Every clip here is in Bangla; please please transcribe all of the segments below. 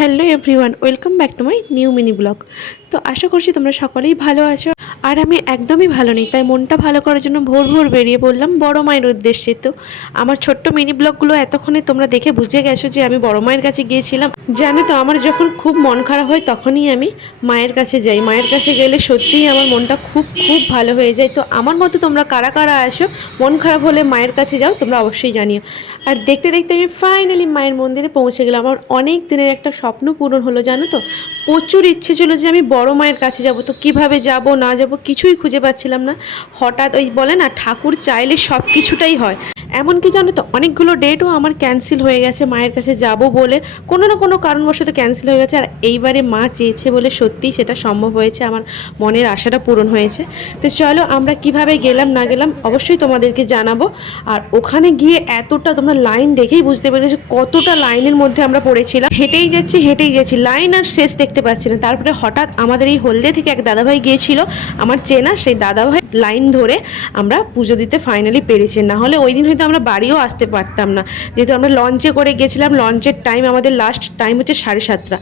Hello everyone, welcome back to my new mini blog. তো আশা করছি তোমরা সকলেই ভালো আছো। আর আমি একদমই ভালো নেই, তাই মনটা ভালো করার জন্য ভোর ভোর বেরিয়ে পড়লাম বড় মায়ের উদ্দেশ্যে। তো আমার ছোট্ট মিনি ব্লগগুলো এতক্ষণে তোমরা দেখে বুঝে গেছো যে আমি বড় মায়ের কাছে গিয়েছিলাম। জানো তো, আমার যখন খুব মন খারাপ হয় তখনই আমি মায়ের কাছে যাই। মায়ের কাছে গেলে সত্যিই আমার মনটা খুব খুব ভালো হয়ে যায়। তো আমার মতো তোমরা কারা কারা আসো, মন খারাপ হলে মায়ের কাছে যাও, তোমরা অবশ্যই জানিও। আর দেখতে দেখতে আমি ফাইনালি মায়ের মন্দিরে পৌঁছে গেলাম। আমার অনেক দিনের একটা স্বপ্ন পূরণ হলো, জানো তো। প্রচুর ইচ্ছে ছিল যে আমি বড় মায়ের কাছে যাব, তো কিভাবে যাব না যাব কিছুই খুঁজে পাচ্ছিলাম না। হঠাৎ ওই বলে না, ঠাকুর চাইলে সব কিছুটাই হয়। এমনকি জানো তো, অনেকগুলো ডেটও আমার ক্যান্সেল হয়ে গেছে মায়ের কাছে যাব বলে, কোনো না কোনো কারণবশত ক্যান্সেল হয়ে গেছে। আর এইবারে মা চেয়েছে বলে সত্যিই সেটা সম্ভব হয়েছে, আমার মনের আশাটা পূরণ হয়েছে। তো চলো আমরা কিভাবে গেলাম না গেলাম অবশ্যই তোমাদেরকে জানাবো। আর ওখানে গিয়ে এতটা, তোমরা লাইন দেখেই বুঝতে পেরেছো কতটা লাইনের মধ্যে আমরা পড়েছিলাম। হেঁটেই যাচ্ছি, লাইন আর শেষ দেখতে পাচ্ছি না। তারপরে হঠাৎ আমাদের এই হলদে থেকে এক দাদাভাই গিয়েছিল, আমার চেনা সেই দাদাভাই লাইন ধরে আমরা পুজো দিতে ফাইনালি পেরেছি। না হলে ওই দিন হয়তো আমরা বাড়িও আসতে পারতাম না, যেহেতু আমরা লঞ্চে করে গেছিলাম। লঞ্চের টাইম, আমাদের লাস্ট টাইম হচ্ছে 7:30।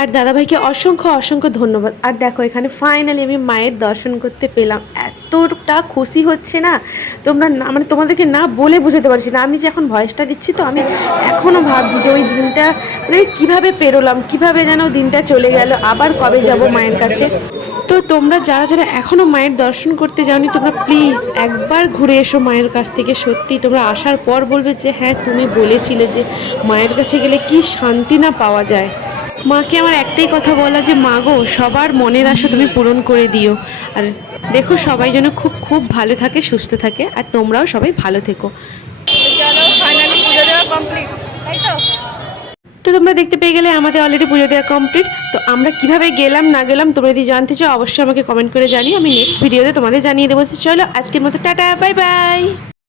আর দাদাভাইকে অসংখ্য অসংখ্য ধন্যবাদ। আর দেখো, এখানে ফাইনালি আমি মায়ের দর্শন করতে পেলাম। এতটা খুশি হচ্ছে না, তোমরা না, মানে তোমাদেরকে না বলে বোঝাতে পারছি না। আমি যে এখন ভয়েসটা দিচ্ছি, তো আমি এখনও ভাবছি যে ওই দিনটা মানে আমি কীভাবে পেরোলাম, কীভাবে যেন দিনটা চলে গেল, আবার কবে যাব মায়ের কাছে। তো তোমরা যারা যারা এখনও মায়ের দর্শন করতে যাওনি, তোমরা প্লিজ একবার ঘুরে এসো মায়ের কাছ থেকে। সত্যি তোমরা আসার পর বলবে যে হ্যাঁ, তুমি বলেছিলে যে মায়ের কাছে গেলে কি শান্তি না পাওয়া যায়। মাকে আমার একটাই কথা বলা যে মা গো, সবার মনের আশা তুমি পূরণ করে দিও। আর দেখো, সবাই যেন খুব খুব ভালো থাকে, সুস্থ থাকে, আর তোমরাও সবাই ভালো থেকো। তো তোমরা দেখতে পেয়ে গেলে আমাদের অলরেডি পুজো দেওয়া কমপ্লিট। তো আমরা কিভাবে গেলাম না গেলাম তোমরা যদি জানতে চাও অবশ্যই আমাকে কমেন্ট করে জানিও, আমি নেক্সট ভিডিওতে তোমাদের জানিয়ে দেবো। চলো আজকের মতো টাটা, বাই বাই।